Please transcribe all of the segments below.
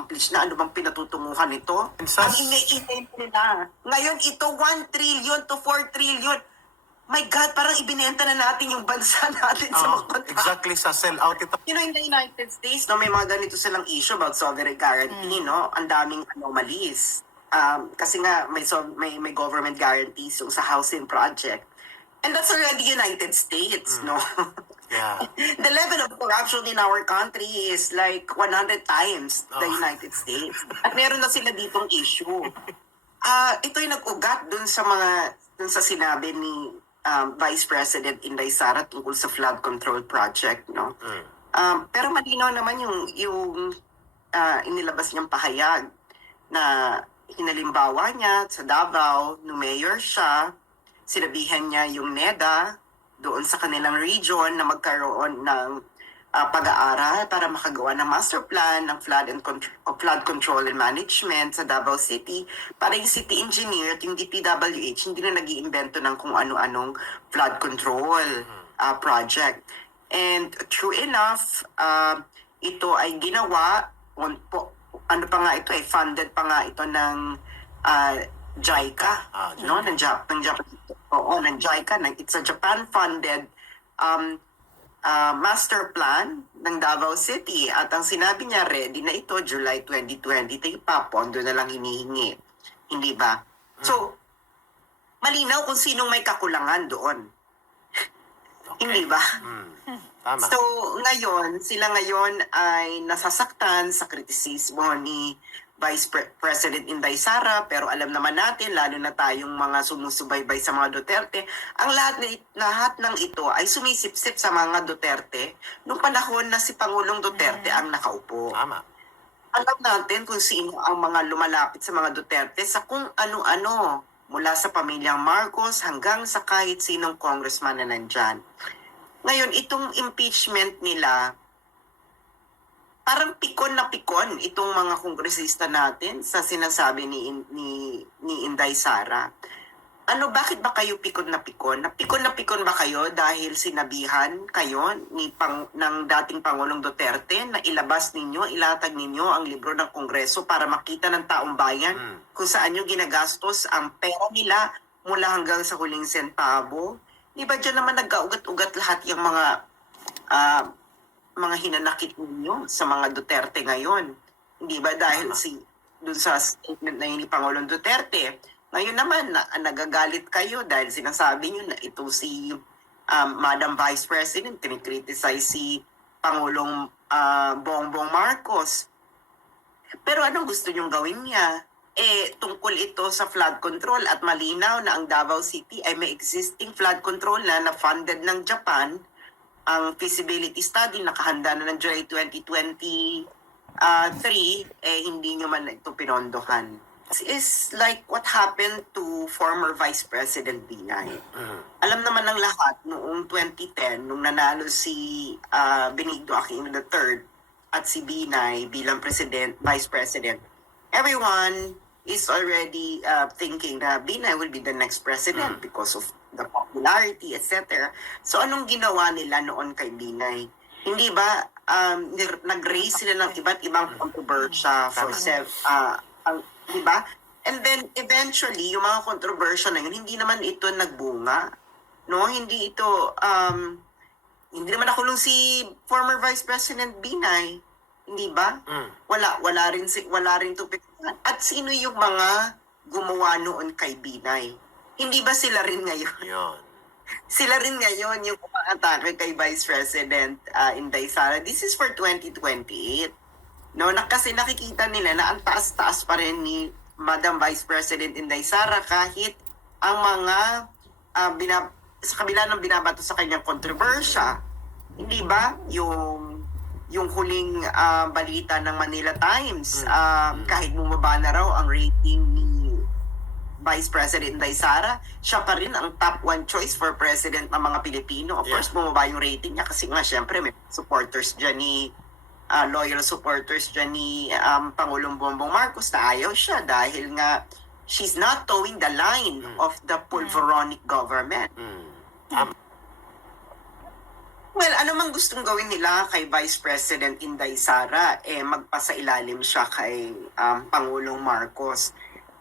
na-accomplish na? Ano bang pinatutunguhan nito? Sa- Ang ingay-ingay nila. Ngayon, ito 1 trillion to 4 trillion. My God, parang ibinenta na natin yung bansa natin sa Oh, mga exactly sa sell-out ito. You know, in the United States, no, may mga ganito silang issue about sovereign guarantee, no? Ang daming anomalies. Um, kasi nga, may, so, may, may government guarantees yung sa housing project. And that's already United States, no? Yeah. the level of corruption in our country is like 100 times the Oh. United States. At meron na sila ditong issue. Ah, ito yung nag-ugat dun sa mga dun sa sinabi ni um, Vice President Inday Sara tungkol sa flood control project, no? Mm. Um, pero malinaw naman yung yung ah, inilabas niyang pahayag na hinalimbawa niya sa Davao, nung mayor siya, sinabihan niya yung NEDA doon sa kanilang region na magkaroon ng ah, pag-aaral para makagawa ng master plan ng flood and contr- of flood control and management sa Davao City para yung city engineer at yung DPWH hindi na nag iimbento ng kung ano-anong flood control ah, project. And true enough, ah, ito ay ginawa on po ano pa nga ito eh funded pa nga ito ng ah, JICA Ah, no ng Jap ng Japan oo ng JICA ng it's a Japan funded um ah, master plan ng Davao City. At ang sinabi niya ready na ito July 2020 tayo pa pondo na lang hinihingi. Hindi ba? So malinaw kung sinong may kakulangan doon. Hindi ba? Mm. Tama. So, ngayon, sila ngayon ay nasasaktan sa kritisismo ni Vice Pre- President Inday Sara, pero alam naman natin, lalo na tayong mga sumusubaybay sa mga Duterte, ang lahat, ni, lahat ng ito ay sumisipsip sa mga Duterte nung panahon na si Pangulong Duterte ang nakaupo. Tama. Alam natin kung sino ang mga lumalapit sa mga Duterte sa kung ano-ano, mula sa pamilyang Marcos hanggang sa kahit sinong congressman na nandyan. Ngayon, itong impeachment nila, parang pikon na pikon itong mga kongresista natin sa sinasabi ni, ni, ni Inday Sara. Ano, bakit ba kayo pikon na pikon? Napikon na pikon ba kayo dahil sinabihan kayo ni pang, ng dating Pangulong Duterte na ilabas ninyo, ilatag ninyo ang libro ng Kongreso para makita ng taong bayan Mm. kung saan nyo ginagastos ang pera nila mula hanggang sa huling sentabo? Di ba dyan naman nag-ugat-ugat lahat yung mga ah, mga hinanakit ninyo sa mga Duterte ngayon? Hindi ba dahil si dun sa statement na yun ni Pangulong Duterte, ngayon naman na, nagagalit kayo dahil sinasabi nyo na ito si um, Madam Vice President, kinikriticize si Pangulong ah, Bongbong Marcos. Pero anong gusto nyong gawin niya? Eh, tungkol ito sa flood control at malinaw na ang Davao City ay may existing flood control na na-funded ng Japan. Ang feasibility study nakahanda na ng July 2023, eh hindi nyo man ito pinondohan. This is like what happened to former Vice President Binay Mm. alam naman ng lahat noong 2010 nung nanalo si ah, Benigno Aquino III at si Binay bilang president, vice president. Everyone is already uh, thinking na Binay will be the next president Mm. because of the popularity, etc. So anong ginawa nila noon kay Binay? Hindi ba um, nag-raise sila ng iba't ibang kontrobersya for sev uh, ang, di ba? And then eventually, yung mga kontrobersya na yun, hindi naman ito nagbunga. No, hindi ito um hindi naman nakulong si former Vice President Binay. Hindi ba? Mm. Wala wala rin si wala rin tupitan. At sino yung mga gumawa noon kay Binay? Hindi ba sila rin ngayon? Yun. Sila rin ngayon yung umaatake kay Vice President uh, Inday Sara. This is for 2028. No, na, kasi nakikita nila na ang taas-taas pa rin ni Madam Vice President Inday Sara kahit ang mga ah, binab- sa kabila ng binabato sa kanyang kontrobersya. Hindi ba? Yung yung huling ah, balita ng Manila Times, Mm. kahit bumaba na raw ang rating ni Vice President Inday Sara, siya pa rin ang top one choice for president ng mga Pilipino. Of Yeah. course, bumaba yung rating niya kasi nga, syempre, may supporters dyan ni, ah, loyal supporters dyan ni um, Pangulong Bongbong Marcos na ayaw siya dahil nga she's not towing the line Mm. of the pulveronic government. Mm. Tama. Well, ano mang gustong gawin nila kay Vice President Inday Sara, eh magpasailalim siya kay um, Pangulong Marcos.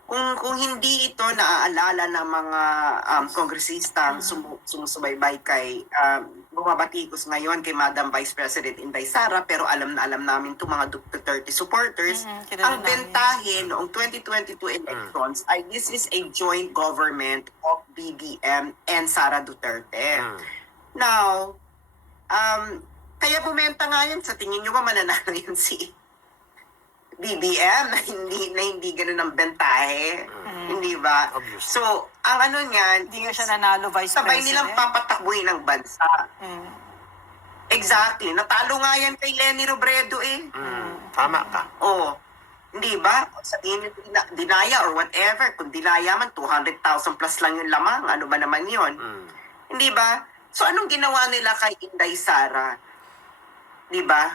Kung kung hindi ito naaalala ng mga um, kongresista ang sumu- sumusubaybay kay um, bumabatikos ngayon kay Madam Vice President Inday Sara, pero alam na alam namin itong mga Duterte supporters, Mhm, kilala ang bentahe noong 2022 elections ay this is a joint government of BBM and Sara Duterte. Mm. Now, um, kaya bumenta nga yan. Sa tingin nyo ba mananalo yun si BBM na hindi, na hindi ganun ang bentahe? Hindi ba? Obvious. So, ang ano niyan, Hindi nga siya nanalo vice sabay president. nilang papatakbuhin ng bansa. Mm. Exactly. Natalo nga yan kay Lenny Robredo eh. Mm. Tama ka. Oo. Hindi ba? Sabihin nyo, dina- dinaya or whatever. Kung dinaya man, 200,000 plus lang yung lamang. Ano ba naman yon? Mm. Hindi ba? So anong ginawa nila kay Inday Sara? Di ba?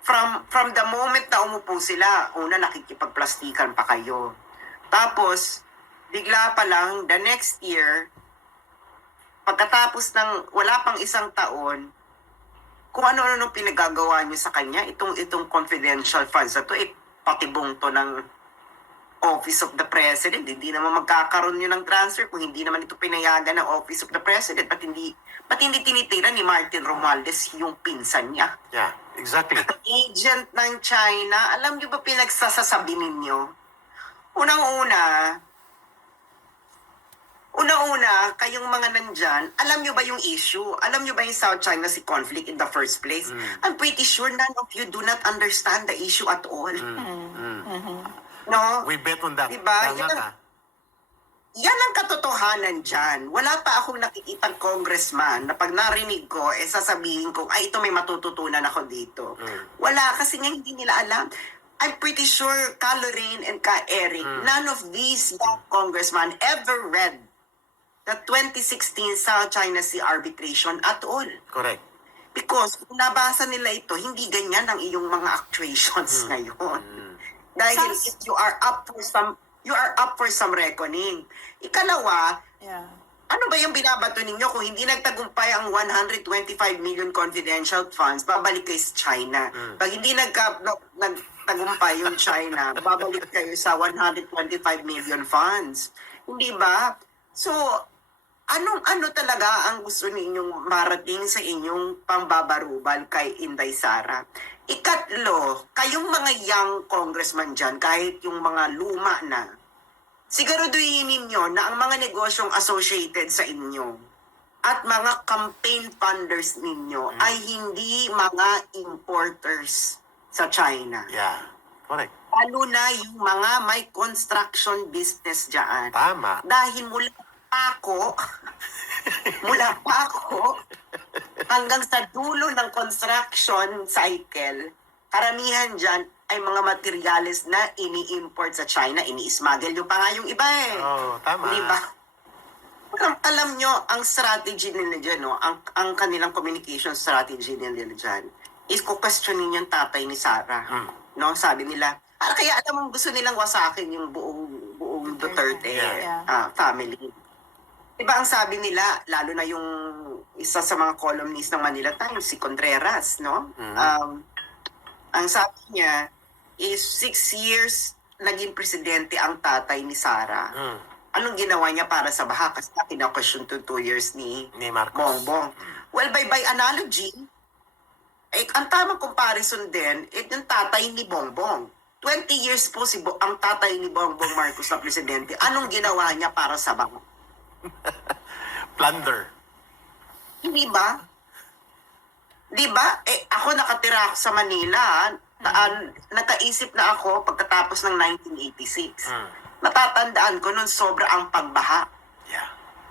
From from the moment na umupo sila, una nakikipagplastikan pa kayo. Tapos bigla pa lang the next year pagkatapos ng wala pang isang taon kung ano-ano nung pinagagawa niyo sa kanya, itong itong confidential funds na to, eh, patibong to ng Office of the President. Hindi naman magkakaroon yun ng transfer kung hindi naman ito pinayagan ng Office of the President. Ba't hindi, ba't hindi tinitira ni Martin Romualdez yung pinsan niya? Yeah, exactly. Agent ng China, alam niyo ba pinagsasasabi ninyo? Unang-una, Una-una, kayong mga nandyan, alam nyo ba yung issue? Alam nyo ba yung South China Sea conflict in the first place? I'm pretty sure none of you do not understand the issue at all. Mm. No? We bet on that. Diba? Tama ka. Yan ang katotohanan dyan. Wala pa akong nakikitang congressman na pag narinig ko, eh sasabihin ko, ay ito may matututunan ako dito. Mm. Wala, kasi nga hindi nila alam. I'm pretty sure Ka Lorraine and Ka Eric, Mm. none of these young congressmen ever read the 2016 South China Sea arbitration at all. Correct. Because kung nabasa nila ito, hindi ganyan ang iyong mga actuations ngayon. Mm. Dahil Sounds- if you are up for some you are up for some reckoning. Ikalawa, Yeah. ano ba yung binabato ninyo kung hindi nagtagumpay ang 125 million confidential funds, babalik kayo sa China. Pag hindi nagka, nag- nagtagumpay yung China, babalik kayo sa 125 million funds. Hindi ba? So, anong ano talaga ang gusto ninyong marating sa inyong pambabarubal kay Inday Sara? Ikatlo, kayong mga young congressman dyan, kahit yung mga luma na, siguraduhin ninyo na ang mga negosyong associated sa inyo at mga campaign funders ninyo ay hindi mga importers sa China. Yeah. Correct. Lalo na yung mga may construction business dyan. Tama. Dahil mula pa ako, mula pa ako, hanggang sa dulo ng construction cycle, karamihan dyan ay mga materyales na ini-import sa China, ini-smuggle nyo pa nga yung iba eh. Oh, tama. Di ba? Alam, alam nyo, ang strategy nila dyan, no? ang, ang kanilang communication strategy nila dyan, is kukwestiyonin yung tatay ni Sarah. Hmm. No? Sabi nila, ah, kaya alam mo, gusto nilang wasakin yung buong, buong Duterte Yeah. ah, family. Diba ang sabi nila, lalo na yung isa sa mga columnist ng Manila Times, si Contreras, no? Mhm. Um, ang sabi niya is six years naging presidente ang tatay ni Sara. Mm. Anong ginawa niya para sa baha? Kasi na kinakasyon to two years ni Ni Marcos. Bongbong. Well, by by analogy, eh, ang tamang comparison din, eh, yung tatay ni Bongbong. 20 years po si Bo- ang tatay ni Bongbong Marcos na presidente. Anong ginawa niya para sa baha? Plunder. Hindi ba? Di ba? Eh, ako nakatira ako sa Manila. Taan, nakaisip na ako pagkatapos ng 1986. Mm. Natatandaan ko nun sobra ang pagbaha. Yeah.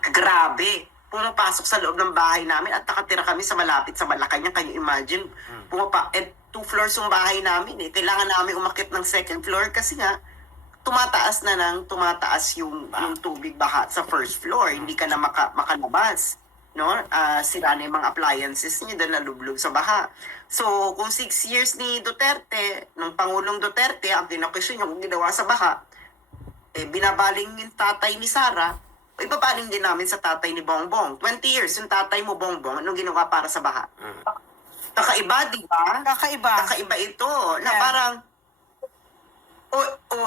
Grabe. Pumapasok sa loob ng bahay namin at nakatira kami sa malapit sa Malacanang. Can you imagine? Pumapa, eh, two floors yung bahay namin eh. Kailangan namin umakit ng second floor kasi nga tumataas na nang tumataas yung, yung tubig baha sa first floor. Hindi ka na maka, makalabas. No? Ah, sira na yung mga appliances niya dahil nalublog sa baha. So, kung six years ni Duterte, ng Pangulong Duterte, ang kinakasyon niya kung ginawa sa baha, eh, binabaling yung tatay ni Sara, Ipapaling din namin sa tatay ni Bongbong. 20 years, yung tatay mo, Bongbong, anong ginawa para sa baha? Kakaiba, di ba? Kakaiba. Kakaiba ito. Na Yeah. parang, o, o,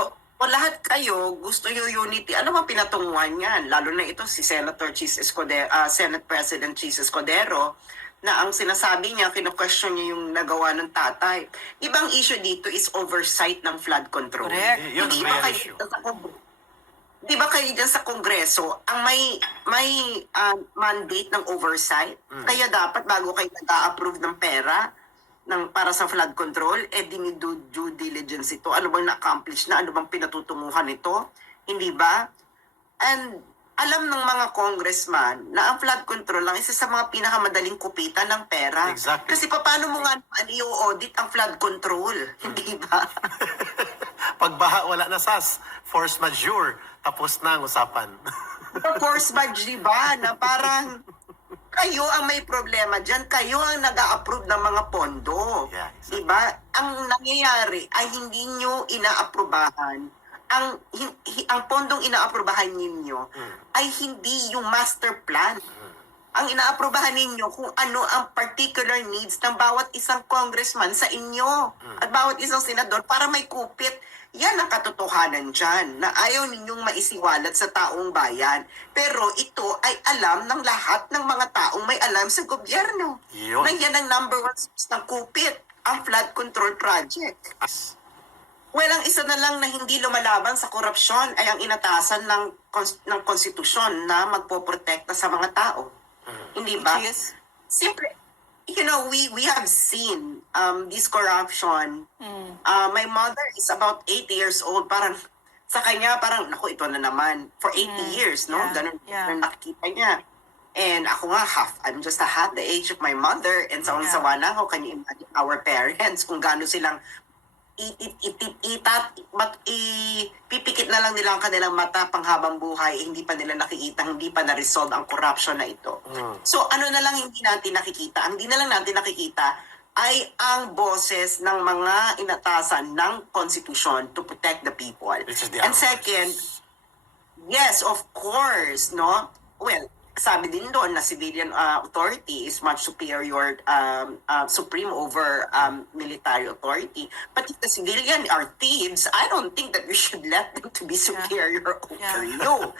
o lahat kayo gusto yung unity. Ano bang pinatunguhan yan? Lalo na ito si Senator Chis Escudero, ah, Senate President Chis Escudero, na ang sinasabi niya, kino-question niya yung nagawa ng tatay. Ibang issue dito is oversight ng flood control. Correct. Yun Hindi ba kayo issue. sa Di ba kayo dyan sa Kongreso, ang may may ah, mandate ng oversight? Kaya dapat bago kayo nag-approve ng pera ng para sa flood control, eh dinido due diligence ito. Ano bang na-accomplish na? Ano bang pinatutunguhan ito? Hindi ba? And alam ng mga congressman na ang flood control lang isa sa mga pinakamadaling kupitan ng pera. Exactly. Kasi paano mo nga i-audit ang flood control? Hindi ba? Pagbaha, wala na sas. Force majeure. Tapos na ang usapan. force di ba? Na parang kayo ang may problema dyan. Kayo ang nag-a-approve ng mga pondo. Yeah, exactly. Di ba? Ang nangyayari ay hindi nyo ina-aprobahan. Ang, hi- ang pondong ina-aprobahan ninyo ay hindi yung master plan. Ang ina-aprobahan ninyo kung ano ang particular needs ng bawat isang congressman sa inyo at bawat isang senador para may kupit. Yan ang katotohanan dyan na ayaw ninyong maisiwalat sa taong bayan. Pero ito ay alam ng lahat ng mga taong may alam sa gobyerno. Yun. Na yan ang number one source ng kupit, ang flood control project. Well, ang isa na lang na hindi lumalaban sa korupsyon ay ang inatasan ng, ng konstitusyon na magpoprotekta sa mga tao. Hindi ba? Is? Siyempre, you know, we we have seen um, this corruption. Uh, my mother is about 80 years old. Parang, sa kanya, parang, naku, ito na naman. For 80 years, no? Yeah, Ganun, yeah. nakikita niya. And ako nga, half, I'm just a half the age of my mother. And sawang-sawa na ako, can you imagine our parents, kung gaano silang itit itit itat mat ipipikit na lang nila ang kanilang mata panghabang buhay eh, hindi pa nila nakikita hindi pa na resolve ang corruption na ito Mm. so ano na lang hindi natin nakikita ang hindi na lang natin nakikita ay ang boses ng mga inatasan ng konstitusyon to protect the people and second Yes, of course, no? Well, sabi din doon na civilian uh, authority is much superior, um, uh, supreme over um, military authority. But if the civilian are thieves, I don't think that we should let them to be superior over Yeah. you. No?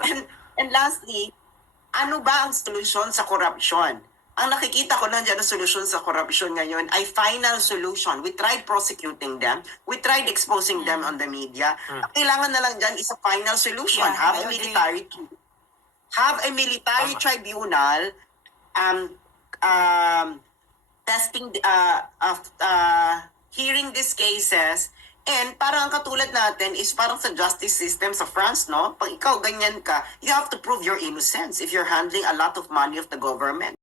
And, and lastly, ano ba ang solusyon sa korupsyon? Ang nakikita ko nandiyan na solusyon sa korupsyon ngayon ay final solution. We tried prosecuting them. We tried exposing them on the media. Ang kailangan na lang dyan is a final solution. Yeah, have a I agree. Have a military Tama. tribunal um, um, testing, uh, of, uh, hearing these cases, and parang ang katulad natin is parang sa justice system sa France, no? Pag ikaw ganyan ka, you have to prove your innocence if you're handling a lot of money of the government.